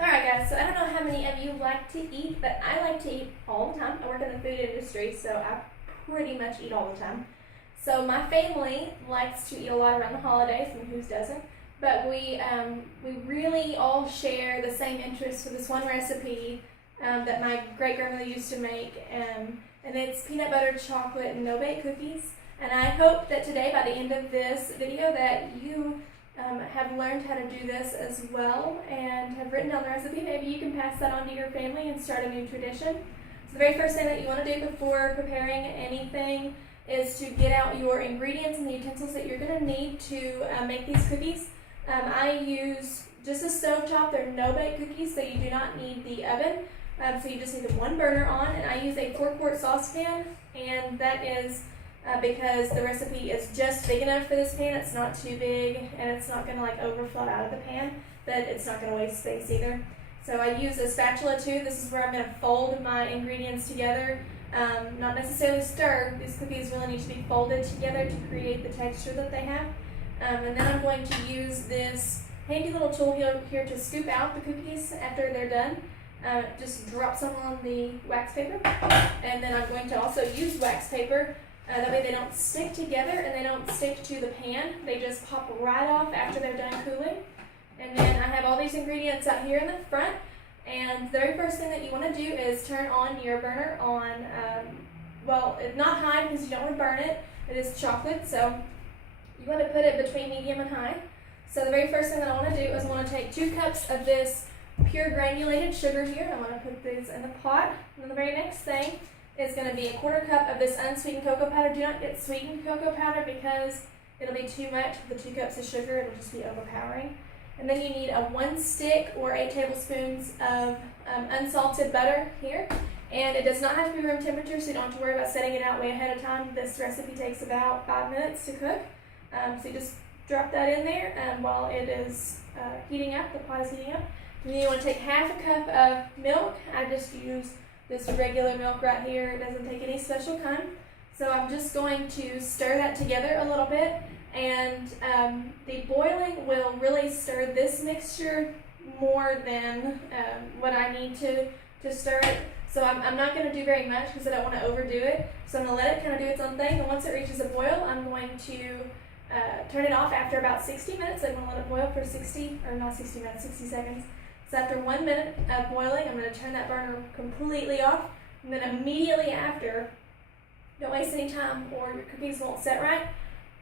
Alright guys, so I don't know how many of you like to eat, but I like to eat all the time. I work in the food industry, so I pretty much eat all the time. So my family likes to eat a lot around the holidays, and who doesn't? But we really all share the same interest for this one recipe that my great grandmother used to make, and it's peanut butter, chocolate, and no-bake cookies. And I hope that today, by the end of this video, that you have learned how to do this as well and have written down the recipe. Maybe you can pass that on to your family and start a new tradition. So the very first thing that you want to do before preparing anything is to get out your ingredients and the utensils that you're going to need to make these cookies. I use just a stovetop. They're no-bake cookies, so you do not need the oven. So you just need the one burner on, and I use a 4-quart saucepan, and that is because the recipe is just big enough for this pan. It's not too big, and it's not going to overflow out of the pan, but it's not going to waste space either. So I use a spatula too. This is where I'm going to fold my ingredients together, not necessarily stir. These cookies really need to be folded together to create the texture that they have. And then I'm going to use this handy little tool here to scoop out the cookies after they're done. Just drop some on the wax paper, and then I'm going to also use wax paper. That way they don't stick together and they don't stick to the pan. They just pop right off after they're done cooling. And then I have all these ingredients out here in the front. And the very first thing that you want to do is turn on your burner on, well, not high because you don't want to burn it. It is chocolate, so you want to put it between medium and high. So the very first thing that I want to do is I want to take 2 cups of this pure granulated sugar here. I'm going to put these in the pot. And then the very next thing is going to be a 1/4 cup of this unsweetened cocoa powder. Do not get sweetened cocoa powder because it'll be too much for the 2 cups of sugar. It'll just be overpowering. And then you need a 1 stick or 8 tablespoons of unsalted butter here. And it does not have to be room temperature, so you don't have to worry about setting it out way ahead of time. This recipe takes about 5 minutes to cook. So you just drop that in there while it is heating up, the pot is heating up. And then you want to take 1/2 cup of milk. I just use this regular milk right here. It doesn't take any special kind. So I'm just going to stir that together a little bit, and the boiling will really stir this mixture more than what I need to stir it. So I'm not going to do very much because I don't want to overdo it. So I'm going to let it kind of do its own thing, and once it reaches a boil, I'm going to turn it off after about 60 minutes. I'm going to let it boil for 60 seconds. So after 1 minute of boiling, I'm going to turn that burner completely off. And then immediately after, don't waste any time or your cookies won't set right.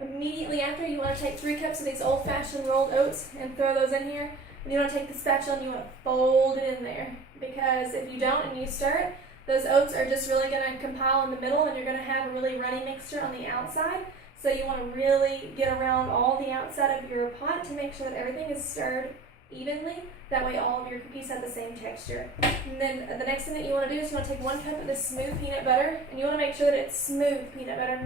Immediately after, you want to take 3 cups of these old-fashioned rolled oats and throw those in here. And you want to take the spatula and you want to fold it in there. Because if you don't and you stir it, those oats are just really going to compile in the middle, and you're going to have a really runny mixture on the outside. So you want to really get around all the outside of your pot to make sure that everything is stirred evenly. That way all of your cookies have the same texture. And then the next thing that you want to do is you want to take 1 cup of this smooth peanut butter, and you want to make sure that it's smooth peanut butter,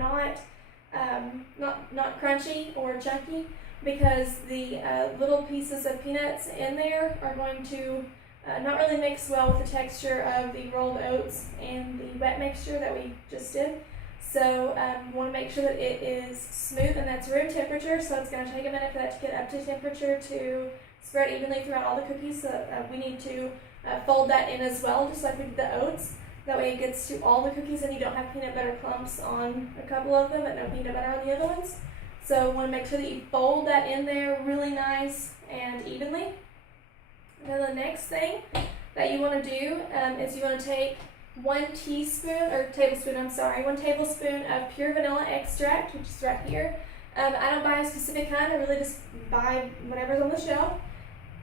not crunchy or chunky, because the little pieces of peanuts in there are going to not really mix well with the texture of the rolled oats and the wet mixture that we just did. So you want to make sure that it is smooth, and that's room temperature, so it's going to take a minute for that to get up to temperature to spread evenly throughout all the cookies. So we need to fold that in as well, just like we did the oats. That way it gets to all the cookies and you don't have peanut butter clumps on a couple of them, but no peanut butter on the other ones. So you want to make sure that you fold that in there really nice and evenly. And then the next thing that you want to do is you want to take 1 tablespoon of pure vanilla extract, which is right here. I don't buy a specific kind. I really just buy whatever's on the shelf.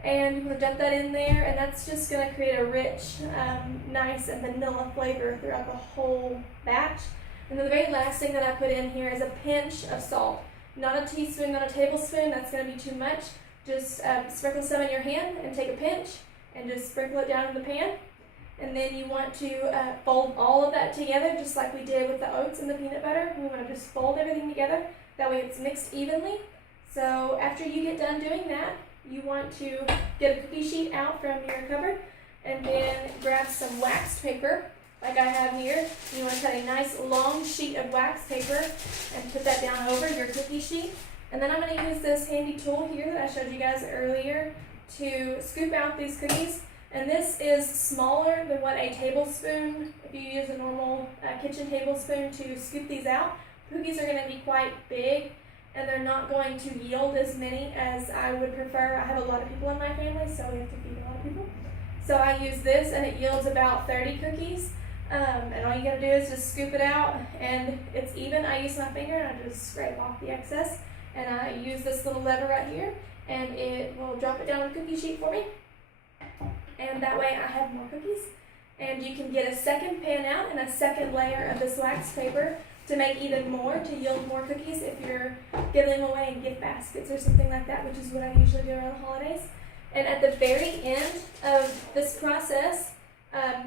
And you want to dump that in there, and that's just going to create a rich, nice and vanilla flavor throughout the whole batch. And then the very last thing that I put in here is a pinch of salt. Not a teaspoon, not a tablespoon. That's going to be too much. Just sprinkle some in your hand and take a pinch and just sprinkle it down in the pan. And then you want to fold all of that together, just like we did with the oats and the peanut butter. We want to just fold everything together. That way it's mixed evenly. So after you get done doing that, you want to get a cookie sheet out from your cupboard and then grab some wax paper, like I have here. You want to cut a nice long sheet of wax paper and put that down over your cookie sheet. And then I'm going to use this handy tool here that I showed you guys earlier to scoop out these cookies. And this is smaller than what a tablespoon, if you use a normal kitchen tablespoon to scoop these out. Cookies are going to be quite big, and they're not going to yield as many as I would prefer. I have a lot of people in my family, so we have to feed a lot of people. So I use this, and it yields about 30 cookies. And all you gotta do is just scoop it out, and it's even. I use my finger, and I just scrape off the excess. And I use this little lever right here, and it will drop it down on the cookie sheet for me. And that way I have more cookies. And you can get a second pan out and a second layer of this wax paper to make even more, to yield more cookies if you're giving them away in gift baskets or something like that, which is what I usually do around the holidays. And at the very end of this process,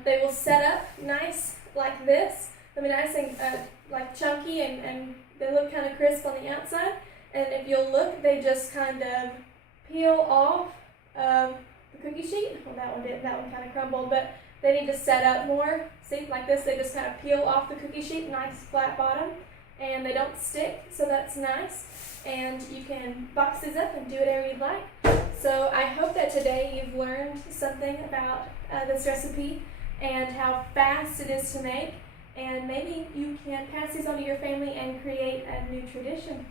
they will set up nice like this. I mean, nice and like chunky, and they look kind of crisp on the outside. And if you'll look, they just kind of peel off the cookie sheet. Well, that one didn't. That one kind of crumbled, but they need to set up more. See, like this, they just kind of peel off the cookie sheet, nice flat bottom, and they don't stick, so that's nice. And you can box these up and do whatever you'd like. So I hope that today you've learned something about this recipe and how fast it is to make, and maybe you can pass these on to your family and create a new tradition.